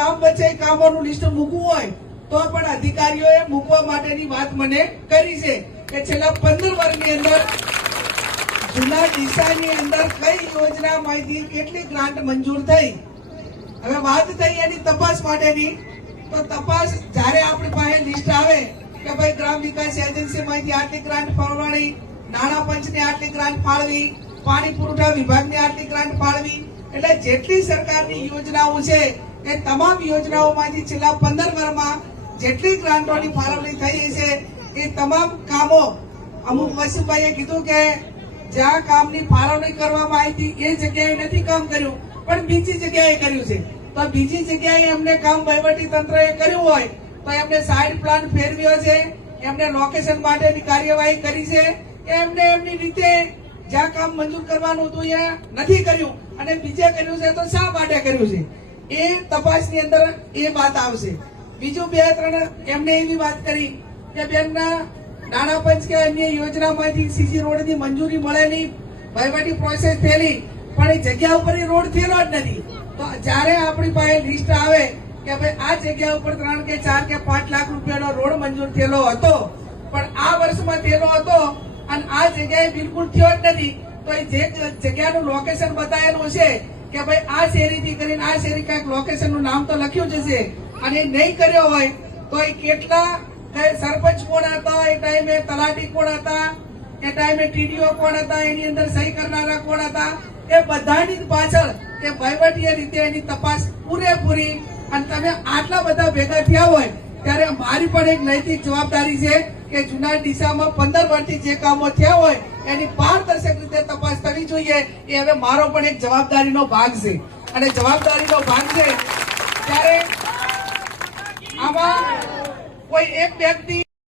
કામ વચ્ચે કામોનું લિસ્ટ મૂકવું હોય તો પણ અધિકારીઓએ મૂકવા માટેની વાત મને કરી છે કે છેલ્લા 15 વર્ષની અંદર જૂના ડીસાની અંદર કઈ યોજનામાંથી કેટલી ગ્રાન્ટ મંજૂર થઈ। હવે વાત થઈ એની તપાસ માટેની, તો તપાસ જ્યારે આપણી પાસે લિસ્ટ આવે કે ભાઈ ગ્રામ વિકાસ એજન્સીમાંથી આટલી ગ્રાન્ટ ફાળવણી, નાણાં પંચને આટલી ગ્રાન્ટ ફાળવી, પાણી પુરવઠા વિભાગને આટલી ગ્રાન્ટ ફાળવી, એટલે જેટલી સરકારની યોજનાઓ છે એ તમામ યોજનાઓમાંથી છેલ્લા 15 વર્ષમાં જેટલી ગ્રાન્ટોની ફાળવણી થઈ છે એ તમામ કામો અમુક વસીમભાઈએ કીધું કે જ્યાં કામની ફાળવણી કરવામાં આવી હતી એ જગ્યાએ નથી કામ કર્યું પણ બીજી જગ્યાએ કર્યું છે। તો બીજી જગ્યાએ એમને કામ વહીવટી તંત્રએ કર્યું હોય તો એમને સાઇડ પ્લાન ફેરવ્યો છે, એમને લોકેશન માટેની કાર્યવાહી કરી છે, એમને એમની રીતે જ્યાં કામ મંજૂર કરવાનું હતું એ નથી કર્યું અને બીજે કર્યું છે તો શા માટે કર્યું છે એ તપાસની અંદર એ વાત આવશે। બીજું 2-3 એમને એવી વાત કરી કે બેનના નાણાં પંચ કે અન્ય યોજનામાંથી સીસી રોડની મંજૂરી મળે નહીં, વહીવટી પ્રોસેસ થયેલી પણ એ જગ્યા ઉપર એ રોડ થયેલો જ નથી। તો જ્યારે આપણી પાસે લિસ્ટ આવે કે ભાઈ આ જગ્યા ઉપર 3 કે 4 કે 5 લાખ રૂપિયાનો રોડ મંજૂર થયેલો હતો પણ આ વર્ષમાં થયેલો હતો અને આ જગ્યાએ બિલકુલ થયો જ નથી, તો એ જે જગ્યાનું લોકેશન બતાવેલું છે કે ભાઈ આ શેરીથી કરીને આ શેરી કાંઈક લોકેશનનું નામ તો લખ્યું જ છે અને એ નહીં કર્યો હોય તો એ કેટલા સરપંચ કોણ હતા, એ ટાઈમે તલાટી કોણ હતા, એ ટાઈમે ટીડીઓ કોણ હતા, એની અંદર સહી કરનારા કોણ હતા, એ બધાની પાછળ કે વહીવટીય રીતે એની તપાસ પૂરેપૂરી, અને તમે આટલા બધા ભેગા થયા હોય ત્યારે મારી પણ એક નૈતિક જવાબદારી છે કે જૂના ડીસામાં 15 વર્ષથી જે કામો થયા હોય એની પારદર્શક રીતે તપાસ થવી જોઈએ। એ હવે મારો પણ એક જવાબદારીનો ભાગ છે અને જવાબદારીનો ભાગ છે ત્યારે આમાં કોઈ એક વ્યક્તિ